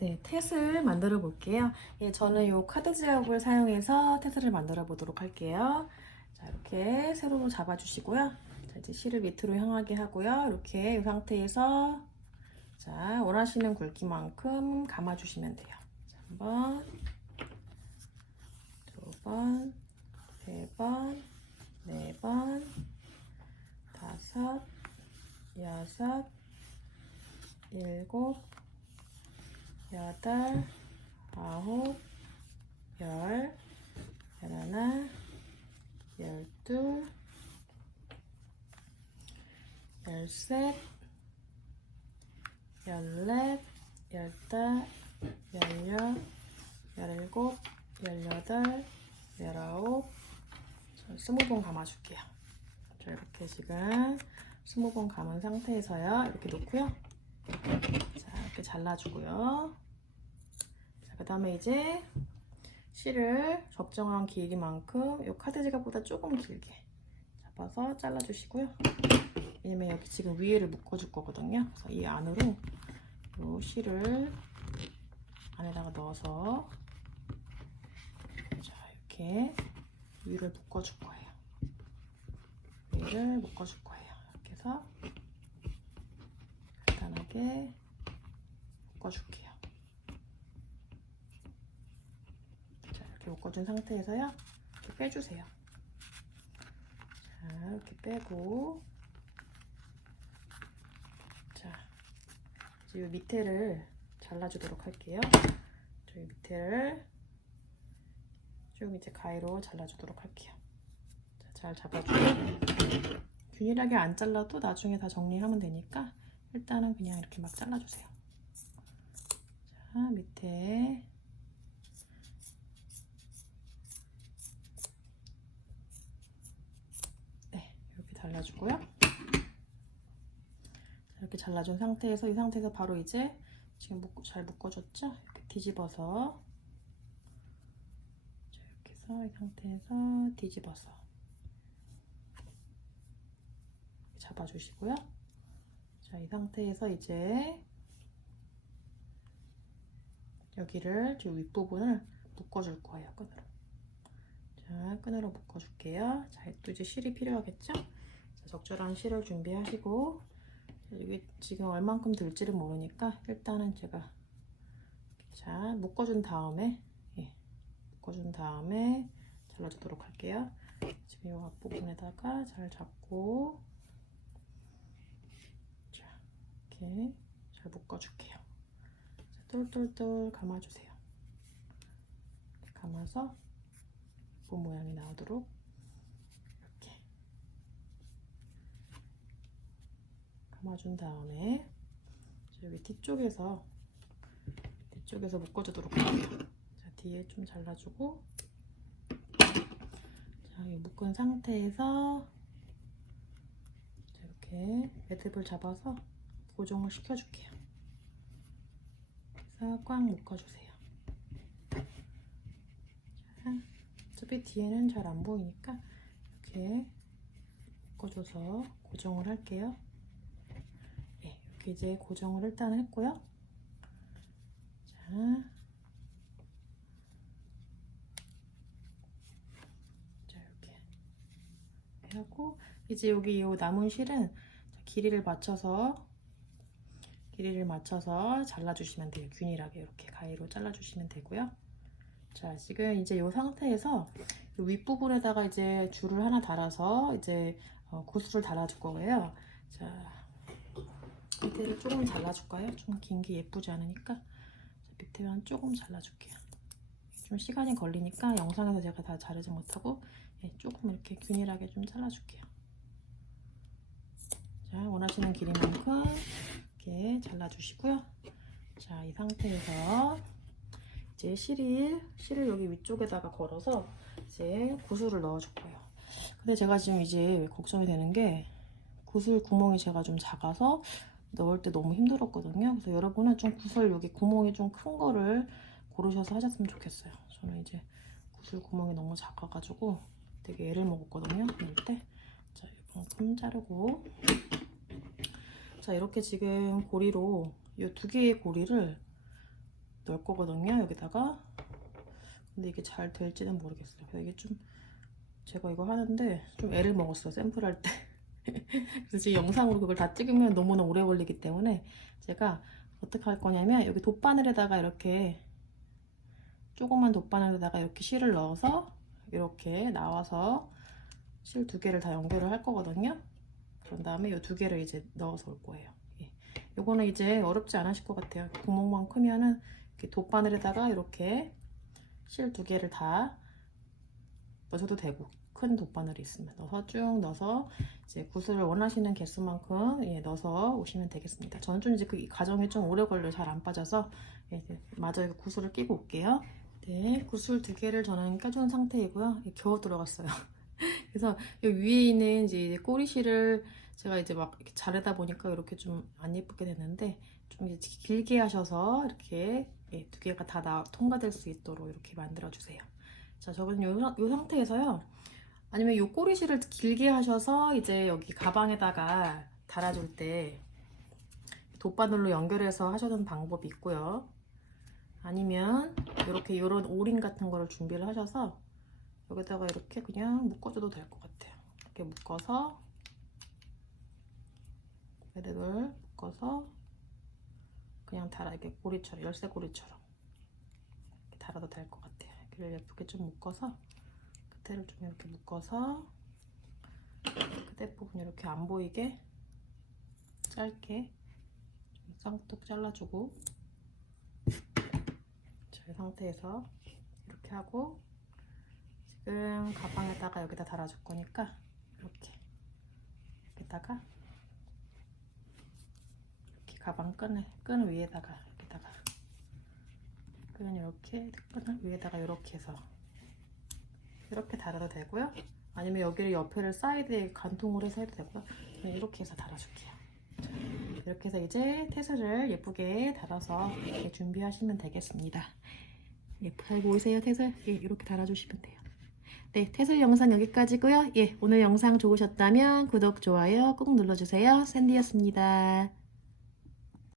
네, 텟을 만들어 볼게요. 예, 저는 이 카드 지압을 사용해서 텟을 만들어 보도록 할게요. 자, 이렇게 세로로 잡아주시고요. 자, 이제 실을 밑으로 향하게 하고요. 이렇게 이 상태에서 자, 원하시는 굵기만큼 감아주시면 돼요. 자, 한 번, 두 번, 세 번, 네 번, 다섯, 여섯, 일곱, 여덟, 아홉, 열, 열하나, 열둘, 열셋, 열넷, 열다, 열여, 열일곱, 열여덟, 열아홉, 저 스무 번 감아줄게요. 자, 이렇게 지금 스무 번 감은 상태에서요. 이렇게 놓고요. 자, 이렇게 잘라주고요. 자, 그 다음에 이제 실을 적정한 길이만큼 이 카드 지갑보다 조금 길게 잡아서 잘라주시고요. 왜냐면 여기 지금 위에를 묶어줄 거거든요. 그래서 이 안으로 이 실을 안에다가 넣어서 자 이렇게 위를 묶어줄 거예요. 위를 묶어줄 거예요. 이렇게 해서 간단하게 묶어줄게요. 자, 이렇게 묶어준 상태에서요. 이렇게 빼주세요. 자, 이렇게 빼고. 자, 이제 이 밑에를 잘라주도록 할게요. 저희 밑에를 쭉 이제 가위로 잘라주도록 할게요. 자, 잘 잡아주고. 균일하게 안 잘라도 나중에 다 정리하면 되니까 일단은 그냥 이렇게 막 잘라주세요. 자, 밑에 네, 이렇게 잘라주고요. 자, 이렇게 잘라준 상태에서 이 상태에서 바로 이제 지금 묶, 잘 묶어줬죠? 이렇게 뒤집어서 자, 이렇게 해서 이 상태에서 뒤집어서 잡아주시고요. 자, 이 상태에서 이제 여기를 저 윗부분을 묶어줄 거예요, 끈으로. 자, 끈으로 묶어줄게요. 자, 또 이제 실이 필요하겠죠? 자, 적절한 실을 준비하시고, 이게 지금 얼만큼 들지를 모르니까 일단은 제가 자, 묶어준 다음에, 예, 묶어준 다음에 잘라주도록 할게요. 지금 이 앞부분에다가 잘 잡고, 이렇게 잘 묶어줄게요. 자, 똘똘똘 감아주세요. 감아서 예쁜 모양이 나오도록 이렇게 감아준 다음에 여기 뒤쪽에서 뒤쪽에서 묶어주도록 할게요. 자, 뒤에 좀 잘라주고 자, 이 묶은 상태에서 자, 이렇게 매듭을 잡아서 고정을 시켜줄게요. 그래서 꽉 묶어주세요. 자, 어차피 뒤에는 잘 안 보이니까 이렇게 묶어줘서 고정을 할게요. 네, 이렇게 이제 고정을 일단 했고요. 자, 하고 이제 여기 이 남은 실은 길이를 맞춰서 길이를 맞춰서 잘라주시면 돼요. 균일하게 이렇게 가위로 잘라주시면 되고요. 자, 지금 이제 이 상태에서 이 윗부분에다가 이제 줄을 하나 달아서 이제 어, 구슬을 달아줄 거예요. 자, 밑에를 조금 잘라줄까요? 좀 긴 게 예쁘지 않으니까 자, 밑에만 조금 잘라줄게요. 좀 시간이 걸리니까 영상에서 제가 다 자르지 못하고 예, 조금 이렇게 균일하게 좀 잘라줄게요. 자, 원하시는 길이만큼 이렇게 잘라주시고요. 자, 이 상태에서 이제 실을, 실을 여기 위쪽에다가 걸어서 이제 구슬을 넣어줄 거예요. 근데 제가 지금 이제 걱정이 되는 게 구슬 구멍이 제가 좀 작아서 넣을 때 너무 힘들었거든요. 그래서 여러분은 좀 구슬 여기 구멍이 좀 큰 거를 고르셔서 하셨으면 좋겠어요. 저는 이제 구슬 구멍이 너무 작아가지고 되게 애를 먹었거든요. 넣을 때. 자, 이만큼 자르고 자 이렇게 지금 고리로 이 두 개의 고리를 넣을 거거든요. 여기다가. 근데 이게 잘 될지는 모르겠어요. 이게 좀 제가 이거 하는데 좀 애를 먹었어요. 샘플할 때. 그래서 지금 영상으로 그걸 다 찍으면 너무나 오래 걸리기 때문에 제가 어떻게 할 거냐면 여기 돗바늘에다가 이렇게 조그만 돗바늘에다가 이렇게 실을 넣어서 이렇게 나와서 실 두 개를 다 연결을 할 거거든요. 그런 다음에 이 두 개를 이제 넣어서 올 거예요. 예. 요거는 이제 어렵지 않으실 것 같아요. 구멍만 크면은 이렇게 돗바늘에다가 이렇게 실 두 개를 다 넣으셔도 되고 큰 돗바늘이 있으면 넣어서 쭉 넣어서 이제 구슬을 원하시는 개수만큼 예, 넣어서 오시면 되겠습니다. 저는 좀 이제 그 과정이 좀 오래 걸려 잘 안 빠져서 예, 마저 구슬을 끼고 올게요. 네, 구슬 두 개를 저는 껴준 상태이고요. 예, 겨우 들어갔어요. 그래서 여기 위에 있는 이제 꼬리실을 제가 이제 막 이렇게 자르다 보니까 이렇게 좀 안 예쁘게 됐는데 좀 이제 길게 하셔서 이렇게 예, 두 개가 다 나, 통과될 수 있도록 이렇게 만들어 주세요. 자, 저는 요, 상- 요 상태에서요. 아니면 요 꼬리실을 길게 하셔서 이제 여기 가방에다가 달아줄 때 돗바늘로 연결해서 하셔도 방법이 있고요. 아니면 이렇게 이런 오링 같은 거를 준비를 하셔서 여기다가 이렇게 그냥 묶어줘도 될 것 같아요. 이렇게 묶어서 매듭을 묶어서 그냥 달아 이렇게 고리처럼 열쇠 고리처럼 이렇게 달아도 될 것 같아요. 이렇게 예쁘게 좀 묶어서 끝에를 좀 이렇게 묶어서 끝에 부분 이렇게 안 보이게 짧게 좀 쌍뚝 잘라주고 자, 이 상태에서 이렇게 하고 지금 가방에다가 여기다 달아줄 거니까 이렇게 여기다가 이렇게 가방 끈을 끈 위에다가 여기다가 끈 이렇게 끈을 위에다가 이렇게 해서 이렇게 달아도 되고요. 아니면 여기를 옆에를 사이드에 간통을 해서 해도 되고요. 이렇게 해서 달아줄게요. 자, 이렇게 해서 이제 태슬을 예쁘게 달아서 이렇게 준비하시면 되겠습니다. 예, 잘 보이세요, 태슬? 예, 이렇게 달아주시면 돼요. 네, 태슬 영상 여기까지고요. 예, 오늘 영상 좋으셨다면 구독, 좋아요 꼭 눌러주세요. 샌디였습니다.